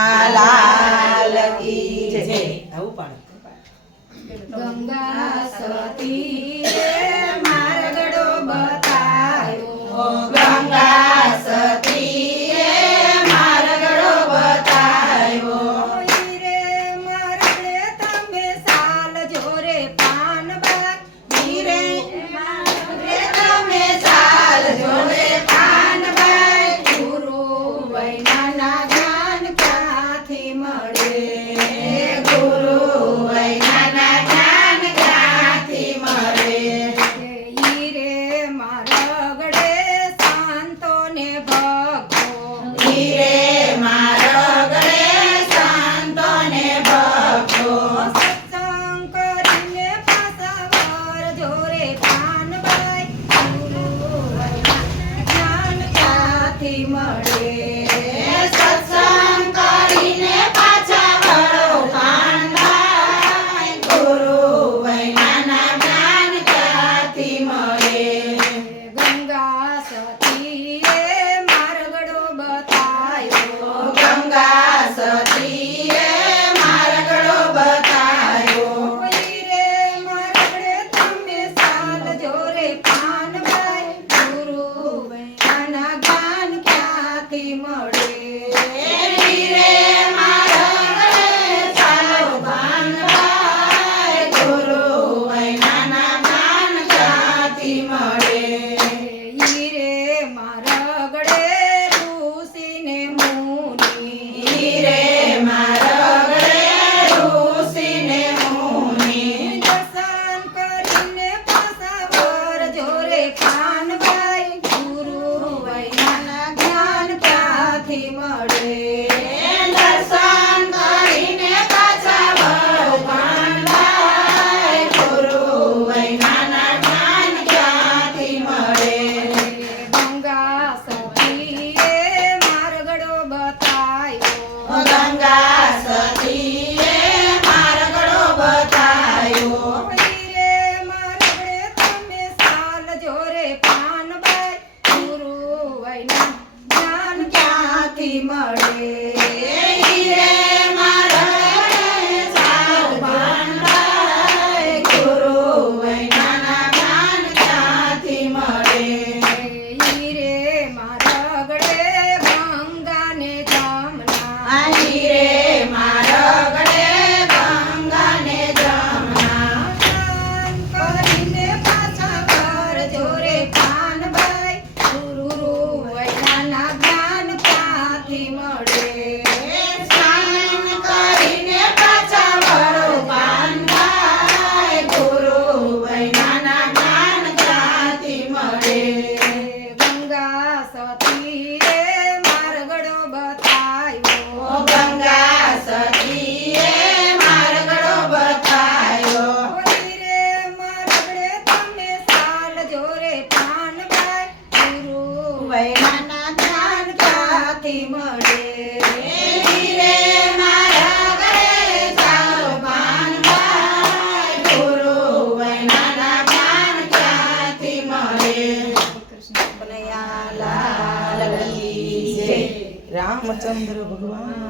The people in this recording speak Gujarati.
લાલ કી જય. આવું પાડો. ગંગા સતી માર્ગડો બતાયો, ગંગા સતી માર્ગડો બતાયો. રે માર્ગડે તમે સાલ જોરે પાનબાઈ, હીરે માર્ગડે તમે સાલ જોડે પાનબાઈ. ગુરુ વૈનાના જ્ઞાન ક્યાંથી મળે, ગુરુ વૈનાના જ્ઞાન ક્યાંથી મળે. રે માર્ગડે સંતોને ભક્તો, હીરે માર્ગડે સંતોને ભક્તો. સત્સંગ કરીને પાસાવર જોરે પાનબાઈ, ગુરુ વૈનાના જ્ઞાન ક્યાંથી મળે. સત્સંગ કરીને પાછા વળો પાનબાઈ. ગુરુ વૈનાના જ્ઞાન ક્યાંથી મળે. ગંગા સતીએ માર્ગડો બતાયો, ગંગા સતીએ માર્ગડો બતાયો. રે માર્ગડે તમે સાલ જોરે પાનબાઈ, ગુરુ વૈનાના જ્ઞાન ક્યાંથી મળે. હીરે માર્ગડે ચાલો પાનબાઈ. ગુરુ વૈનાના જ્ઞાન ક્યાંથી મળે. રે માર્ગડે ઋષિને મુનિ, હીરે માર્ગડે ઋષિને મુનિ. દર્શન કરીને પાસાવર જોરે પાનબાઈ, ગુરુ વૈનાના જ્ઞાન ક્યાંથી મળે. દર્શન કરીને પાછા વળો પાનબાઈ. ગુરુ વૈનાના જ્ઞાન ક્યાંથી મળે. ગંગા સતીએ માર્ગડો બતાયો, ગંગા સતીએ માર્ગડો બતાયો. રે માર્ગડે તમે સાલ જોરે પાનબાઈ, ગુરુ વૈનાના જ્ઞાન ક્યાંથી મળે. હીરે માર્ગડે ચાલો પાનબાઈ. ગુરુ વૈનાના જ્ઞાન ક્યાંથી મળે. રે માર્ગડે ગંગાને જમના, હીરે માર્ગડે ગંગાને જમના. સ્નાન કરીને પાછા ઘર જોરે પાનબાઈ, ગુરુ વૈનાના જ્ઞાન ક્યાંથી મળે. સ્નાન કરીને પાછા વળો પાનબાઈ. ગુરુ વૈનાના જ્ઞાન ક્યાંથી મળે. ગંગા સતીએ માર્ગડો બતાયો, ગંગા સતીએ માર્ગડો બતાયો. રે માર્ગડે તમે સાલ જોરે પાનબાઈ, ગુરુ વૈનાના જ્ઞાન ક્યાંથી મળે. હીરે માર્ગડે ચાલો પાનબાઈ. ગુરુ વૈનાના જ્ઞાન ક્યાંથી મળે. કનૈયા લાલ કી જય. રામચંદ્ર ભગવાન